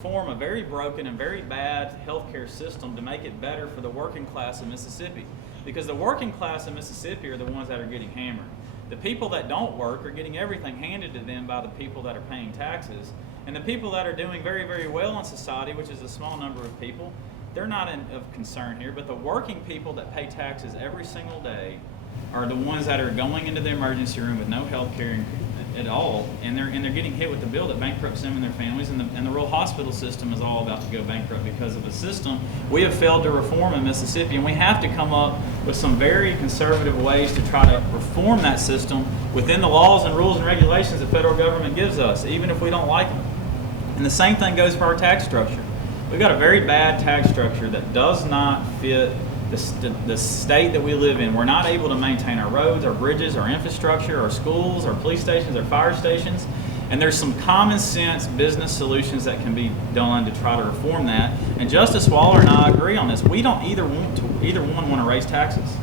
Form a very broken and very bad healthcare system to make it better for the working class of Mississippi. Because the working class of Mississippi are the ones that are getting hammered. The people that don't work are getting everything handed to them by the people that are paying taxes. And the people that are doing very, very well in society, which is a small number of people, they're not of concern here. But the working people that pay taxes every single day are the ones that are going into the emergency room with no health care at all, and they're getting hit with the bill that bankrupts them and their families, and the rural hospital system is all about to go bankrupt because of a system we have failed to reform in Mississippi, and we have to come up with some very conservative ways to try to reform that system within the laws and rules and regulations the federal government gives us, even if we don't like them. And the same thing goes for our tax structure. We've got a very bad tax structure that does not fit the state that we live in. We're not able to maintain our roads, our bridges, our infrastructure, our schools, our police stations, our fire stations. And there's some common sense business solutions that can be done to try to reform that. And Justice Waller and I agree on this. We don't either one want to raise taxes.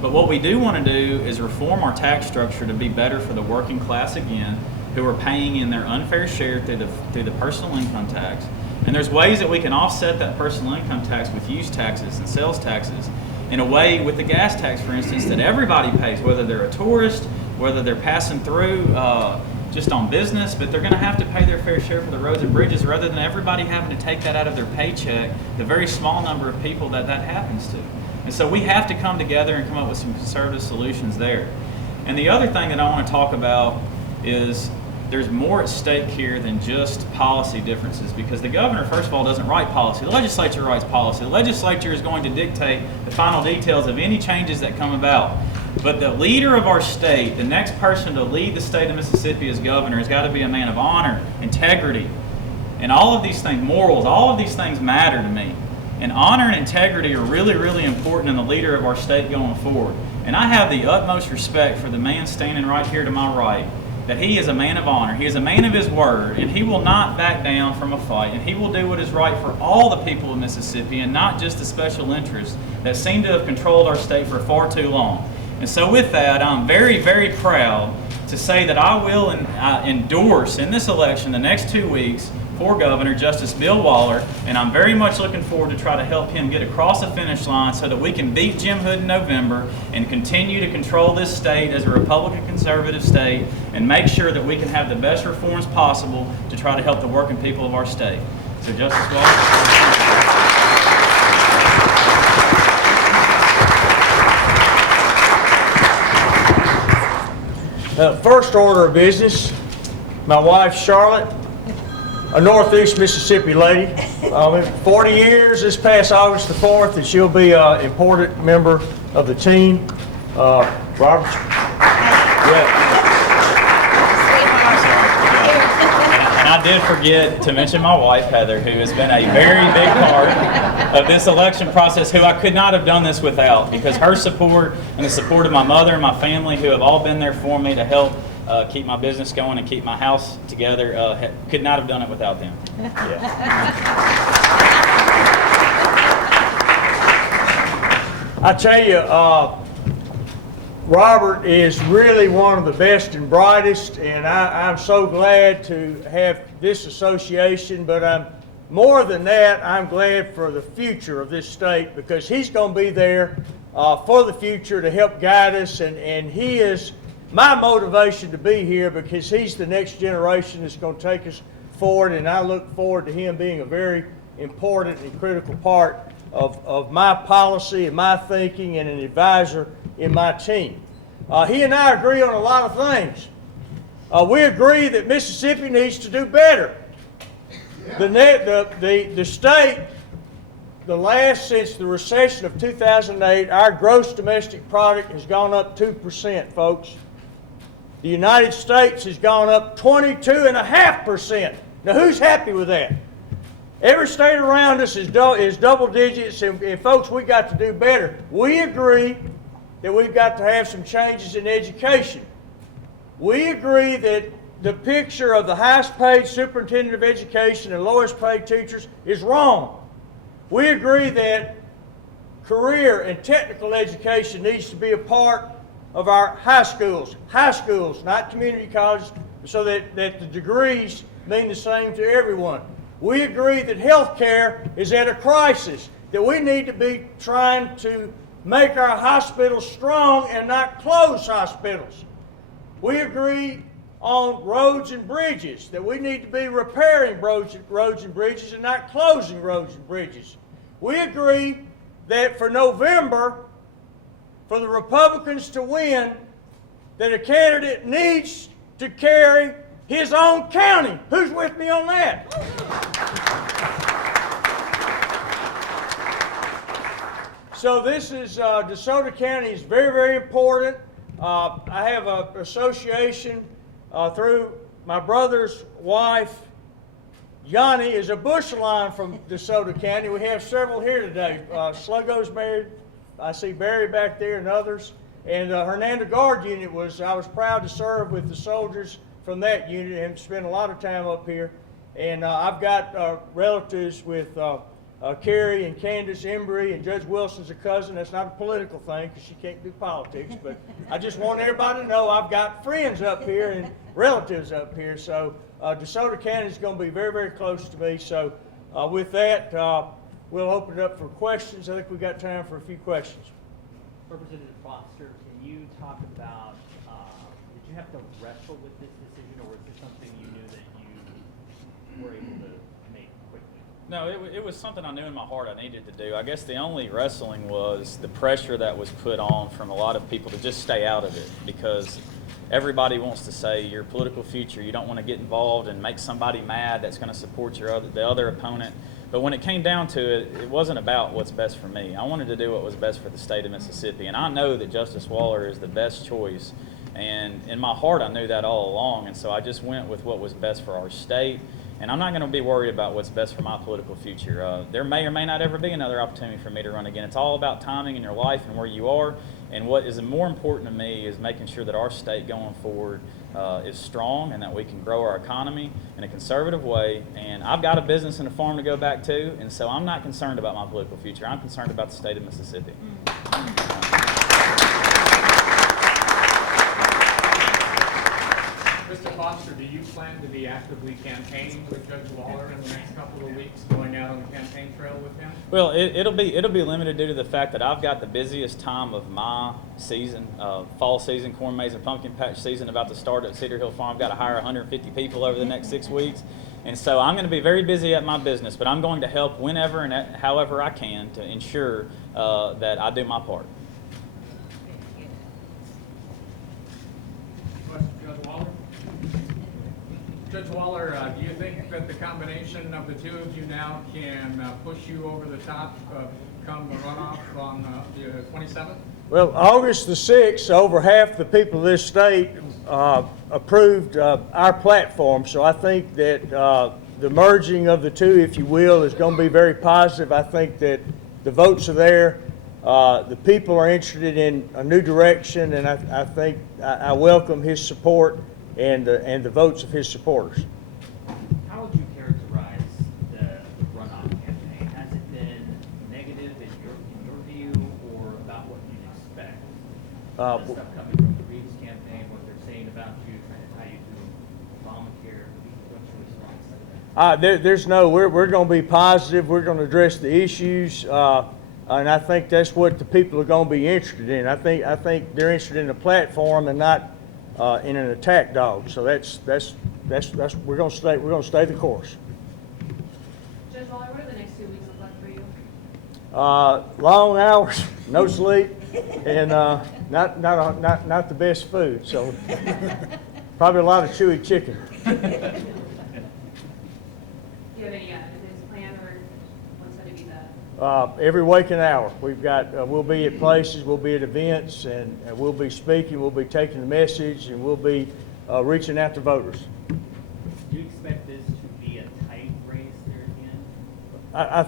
But what we do want to do is reform our tax structure to be better for the working class again, who are paying in their unfair share through the personal income tax. And there's ways that we can offset that personal income tax with use taxes and sales taxes in a way with the gas tax, for instance, that everybody pays, whether they're a tourist, whether they're passing through just on business, but they're going to have to pay their fair share for the roads and bridges rather than everybody having to take that out of their paycheck, the very small number of people that happens to. And so we have to come together and come up with some conservative solutions there. And the other thing that I want to talk about is there's more at stake here than just policy differences, because the governor, first of all, doesn't write policy. The legislature writes policy. The legislature is going to dictate the final details of any changes that come about. But the leader of our state, the next person to lead the state of Mississippi as governor, has got to be a man of honor, integrity, and all of these things, morals, all of these things matter to me. And honor and integrity are really, really important in the leader of our state going forward. And I have the utmost respect for the man standing right here to my right, that he is a man of honor. He is a man of his word, and he will not back down from a fight, and he will do what is right for all the people of Mississippi and not just the special interests that seem to have controlled our state for far too long. And so with that, I'm very, very proud to say that I will endorse in this election the next 2 weeks for Governor Justice Bill Waller, and I'm very much looking forward to try to help him get across the finish line so that we can beat Jim Hood in November and continue to control this state as a Republican conservative state and make sure that we can have the best reforms possible to try to help the working people of our state. So Justice Waller. First order of business, my wife Charlotte, a Northeast Mississippi lady, 40 years this past August the 4th, and she'll be an important member of the team. Robert? Yeah. And I did forget to mention my wife, Heather, who has been a very big part of this election process, who I could not have done this without, because her support and the support of my mother and my family, who have all been there for me to help keep my business going and keep my house together, could not have done it without them. Yeah. I tell you, Robert is really one of the best and brightest, and I'm so glad to have this association, but more than that, I'm glad for the future of this state, because he's going to be there for the future to help guide us, and he is my motivation to be here, because he's the next generation that's going to take us forward, and I look forward to him being a very important and critical part of my policy and my thinking, and an advisor in my team. He and I agree on a lot of things. We agree that Mississippi needs to do better. The state, since the recession of 2008, our gross domestic product has gone up 2%, folks. The United States has gone up 22.5%. Now, who's happy with that? Every state around us is double digits, and folks, we got to do better. We agree that we've got to have some changes in education. We agree that the picture of the highest paid superintendent of education and lowest paid teachers is wrong. We agree that career and technical education needs to be a part of our high schools, not community colleges, so that the degrees mean the same to everyone. We agree that health care is at a crisis, that we need to be trying to make our hospitals strong and not close hospitals. We agree on roads and bridges, that we need to be repairing roads and bridges and not closing roads and bridges. We agree that for November, for the Republicans to win, that a candidate needs to carry his own county. Who's with me on that? So this is, DeSoto County is very, very important. I have an association through my brother's wife. Yanni is a bush lion from DeSoto County. We have several here today. Sluggo's married. I see Barry back there and others. And Hernando Guard Unit I was proud to serve with the soldiers from that unit and spend a lot of time up here. And I've got relatives with Carrie and Candace Embry, and Judge Wilson's a cousin. That's not a political thing because she can't do politics, but I just want everybody to know I've got friends up here and relatives up here. So DeSoto County is going to be very, very close to me. So with that, we'll open it up for questions. I think we've got time for a few questions. Representative Foster, can you talk about, did you have to wrestle with this decision, or was this something you knew that you were able to make quickly? No, it was something I knew in my heart I needed to do. I guess the only wrestling was the pressure that was put on from a lot of people to just stay out of it, because everybody wants to say your political future, you don't want to get involved and make somebody mad that's going to support the other opponent. But when it came down to it, it wasn't about what's best for me. I wanted to do what was best for the state of Mississippi. And I know that Justice Waller is the best choice. And in my heart, I knew that all along. And so I just went with what was best for our state. And I'm not going to be worried about what's best for my political future. There may or may not ever be another opportunity for me to run again. It's all about timing in your life and where you are. And what is more important to me is making sure that our state going forward is strong and that we can grow our economy in a conservative way. And I've got a business and a farm to go back to, and so I'm not concerned about my political future. I'm concerned about the state of Mississippi. Mr. Foster, do you plan to be actively campaigning with Judge Waller in the next couple of weeks, going out on the campaign trail with him? Well, it'll be limited due to the fact that I've got the busiest time of my season, fall season, corn maze and pumpkin patch season about to start at Cedar Hill Farm. I've got to hire 150 people over the next 6 weeks. And so I'm going to be very busy at my business, but I'm going to help whenever and however I can to ensure that I do my part. Question, Judge Waller? Judge Waller, do you think that the combination of the two of you now can push you over the top come the runoff on the 27th? Well, August the 6th, over half the people of this state approved our platform. So I think that the merging of the two, if you will, is going to be very positive. I think that the votes are there. The people are interested in a new direction, and I think I welcome his support and the votes of his supporters. How would you characterize the runoff campaign? Has it been negative in your view, or about what you'd expect? The stuff coming from the Reeves campaign, what they're saying about you, trying to tie you to Obamacare, what's your response to that? We're going to be positive. We're going to address the issues, and I think that's what the people are going to be interested in. I think they're interested in the platform and not in an attack dog. So that's we're going to stay the course. Judge Waller, what do the next 2 weeks look like for you? Long hours, no sleep, and not the best food. So probably a lot of chewy chicken. Do you have any events planned, or what's going to be the? Every waking hour, we've got. We'll be at places, we'll be at events, and we'll be speaking. We'll be taking the message, and we'll be reaching out to voters. Do you expect this to be a tight race there again? I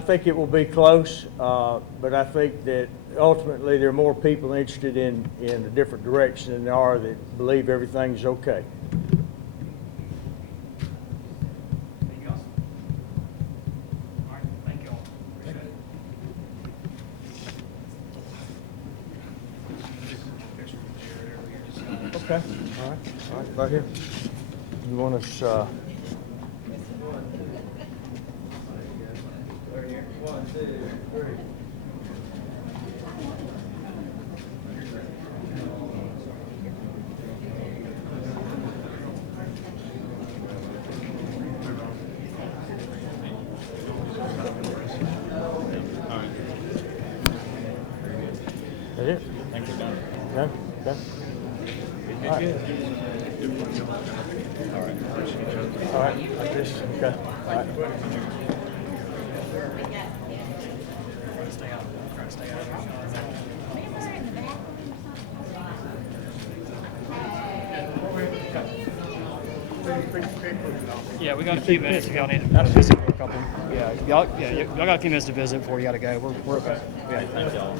think it will be close, but I think that ultimately there are more people interested in a different direction than there are that believe everything's okay. Anything else? All right, thank you all. Appreciate it. Okay. All right. Right here. You want us? One, two, three. That it? Thanks for done. Okay, okay. All right. All right, like this, okay. All right. Yeah, we got a few minutes if y'all need to visit for a couple. Yeah, y'all got a few minutes to visit before you gotta go. We're okay. Thank y'all.